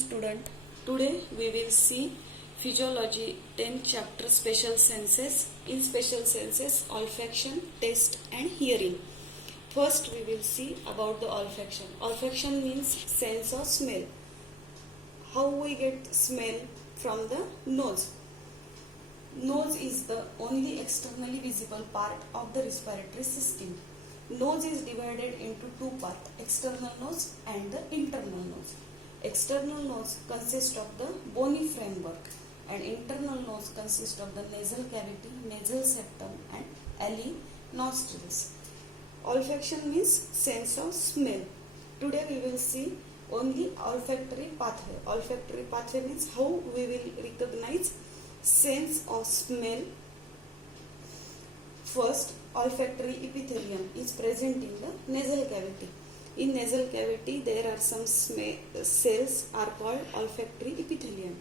student. Today we will see physiology 10th chapter special senses. In special senses, olfaction, taste and hearing. First we will see about the olfaction. Olfaction means sense of smell. How we get smell? From the nose. Nose is the only externally visible part of the respiratory system. Nose is divided into two parts, external nose and the internal nose. External nose consists of the bony framework and internal nose consists of the nasal cavity, nasal septum and ali nostrils. Olfaction means sense of smell. Today we will see only olfactory pathway. Olfactory pathway means how we will recognize sense of smell. First, olfactory epithelium is present in the nasal cavity. In nasal cavity, there are some cells are called olfactory epithelium.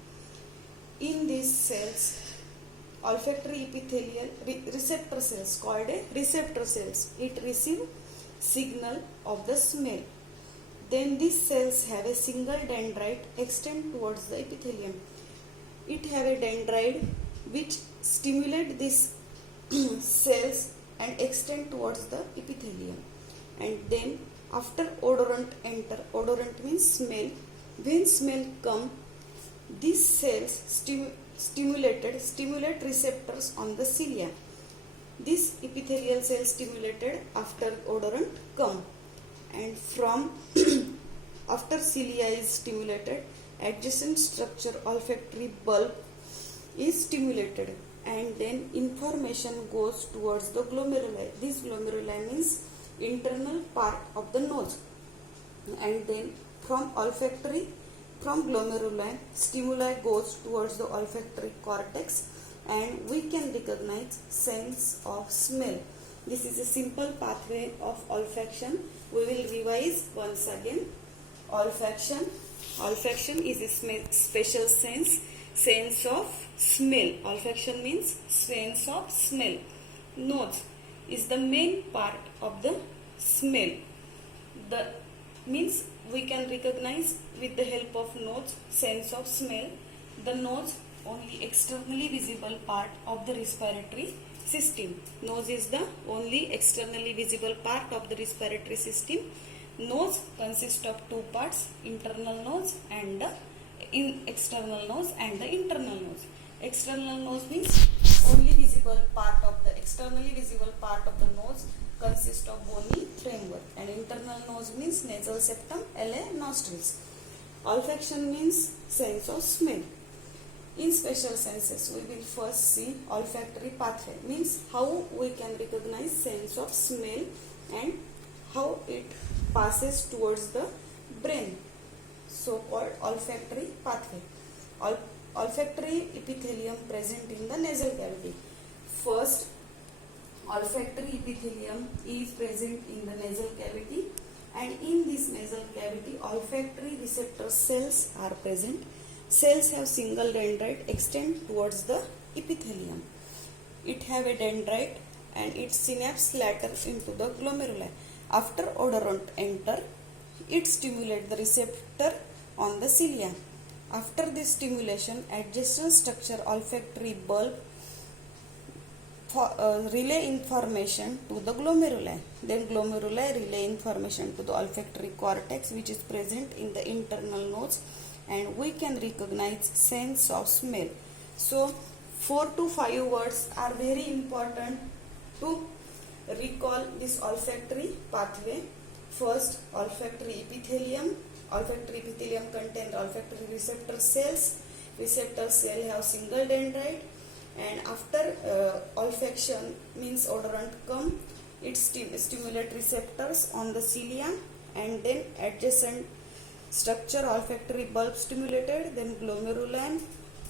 In these cells, olfactory epithelial receptor cells called a receptor cells. It receive signal of the smell. Then these cells have a single dendrite extend towards the epithelium. It have a dendrite which stimulate these cells and extend towards the epithelium. And then after odorant enter, odorant means smell. When smell come, these cells stimulate receptors on the cilia. This epithelial cell stimulated after odorant come, and from after cilia is stimulated, adjacent structure olfactory bulb is stimulated, and then information goes towards the glomeruli. This glomeruli means internal part of the nose, and then from glomeruli stimuli goes towards the olfactory cortex, and we can recognize sense of smell. This is a simple pathway of olfaction. We will revise once again. Olfaction is a special sense of smell. Olfaction means sense of smell. Nose is the main part of the smell. The means we can recognize with the help of nose sense of smell. The nose only externally visible part of the respiratory system. Nose is the only externally visible part of the respiratory system. Nose consists of two parts, internal nose and the external nose and the internal nose. External nose means only visible part of the externally visible part of the nose consists of bony framework, and internal nose means nasal septum, ala nostrils. Olfaction means sense of smell. In special senses, we will first see olfactory pathway, means how we can recognize sense of smell and how it passes towards the brain, so called olfactory pathway. Olfactory epithelium present in the nasal cavity. First, olfactory epithelium is present in the nasal cavity, and in this nasal cavity olfactory receptor cells are present. Cells have single dendrite extend towards the epithelium. It have a dendrite and it synapse later into the glomeruli. After odorant enter, it stimulate the receptor on the cilia. After this stimulation, adjacent structure olfactory bulb relay information to the glomeruli. Then glomeruli relay information to the olfactory cortex, which is present in the internal nose, and we can recognize sense of smell. So 4 to 5 words are very important to recall this olfactory pathway. First, olfactory epithelium. Olfactory epithelium contains olfactory receptor cells. Receptor cell have single dendrite, and after olfaction means odorant come, it stimulate receptors on the cilia, and then adjacent structure olfactory bulb stimulated, then glomeruli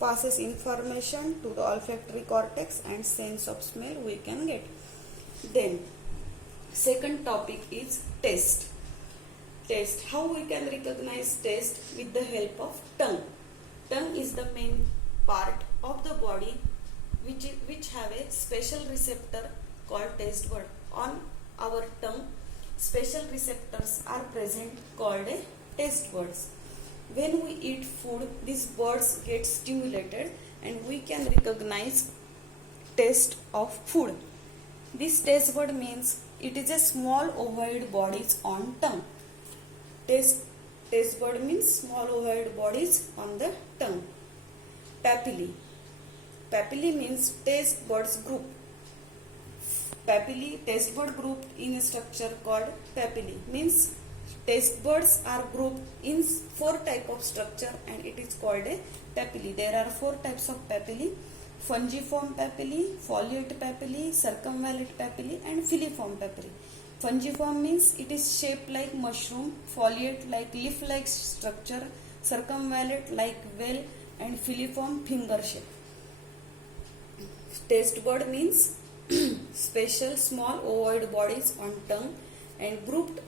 passes information to the olfactory cortex, and sense of smell we can get. Then second topic is taste. Taste. How we can recognize taste? With the help of tongue. Tongue is the main part of the body which have a special receptor called taste bud. On our tongue, special receptors are present called a taste buds. When we eat food, these birds get stimulated and we can recognize taste of food. This taste bud means it is a small ovoid bodies on tongue. Taste bud means small ovoid bodies on the tongue. Papillae. Papillae means taste buds group. Papillae, taste bud group in a structure called papillae, means taste buds are grouped in 4 type of structure and it is called a papillae. There are 4 types of papillae: fungiform papillae, foliate papillae, circumvallate papillae and filiform papillae. Fungiform means it is shaped like mushroom, foliate like leaf-like structure, circumvallate like well and filiform finger shape. Taste bud means special small ovoid bodies on tongue and grouped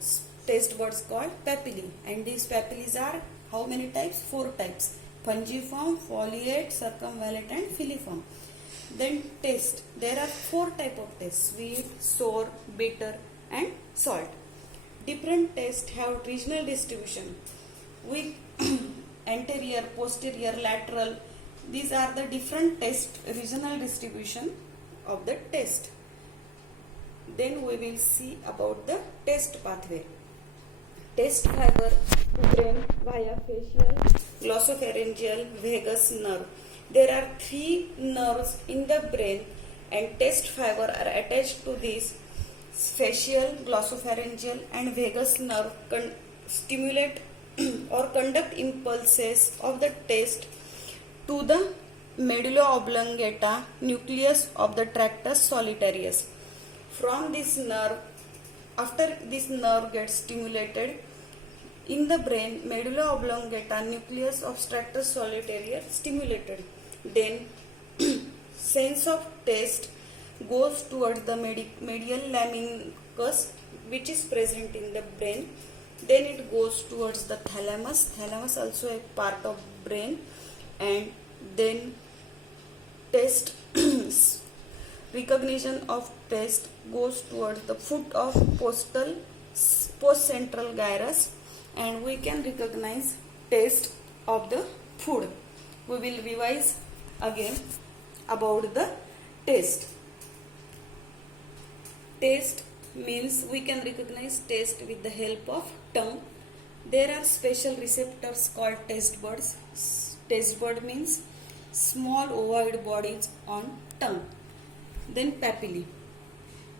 taste buds called papillae. And these papillae are how many types? 4 types: fungiform, foliate, circumvallate and filiform. Then taste. There are 4 types of taste: sweet, sour, bitter and salt. Different tastes have regional distribution. We anterior, posterior, lateral. These are the different taste regional distribution of the taste. Then we will see about the taste pathway. Taste fiber to brain via facial, glossopharyngeal, vagus nerve. There are 3 nerves in the brain and taste fiber are attached to these facial, glossopharyngeal and vagus nerve stimulate or conduct impulses of the taste to the medulla oblongata nucleus of the tractus solitarius. From this nerve, after this nerve gets stimulated in the brain, medulla oblongata nucleus of tractus solitarius stimulated. Then sense of taste goes towards the medial lamnicus, which is present in the brain. Then it goes towards the thalamus. Thalamus also a part of brain. And then taste recognition of taste goes towards the foot of postcentral gyrus, and we can recognize taste of the food. We will revise again about the taste. Taste means we can recognize taste with the help of tongue. There are special receptors called taste buds. Taste bud means small ovoid bodies on tongue. Then papillae.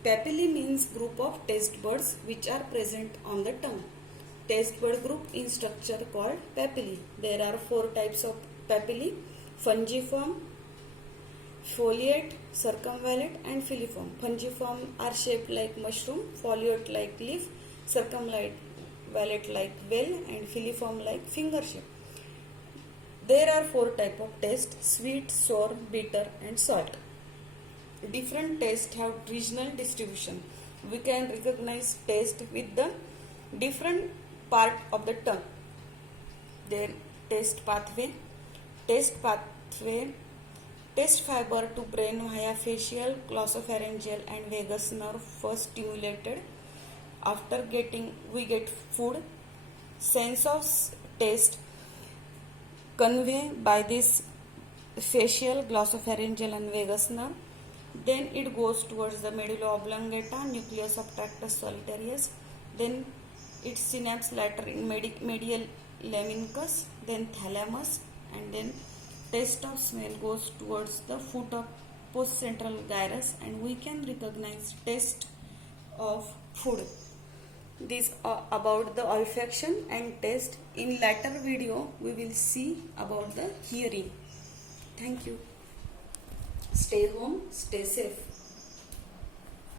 Papillae means group of taste buds which are present on the tongue. Taste bud group in structure called papillae. There are 4 types of papillae: fungiform, foliate, circumvallate and filiform. Fungiform are shaped like mushroom, foliate like leaf, circumvallate like well and filiform like finger shape. There are 4 types of taste: sweet, sour, bitter and salt. Different tastes have regional distribution. We can recognize taste with the different part of the tongue. Their taste pathway. Taste fiber to brain via facial, glossopharyngeal and vagus nerve first stimulated. After we get food. Sense of taste convey by this facial, glossopharyngeal and vagus nerve. Then it goes towards the medulla oblongata nucleus of tractus solitarius. Then its synapse later in medial lamnicus, then thalamus, and then taste of smell goes towards the foot of postcentral gyrus, and we can recognize taste of food. This about the olfaction and taste. In later video we will see about the hearing. Thank you. Stay home, stay safe.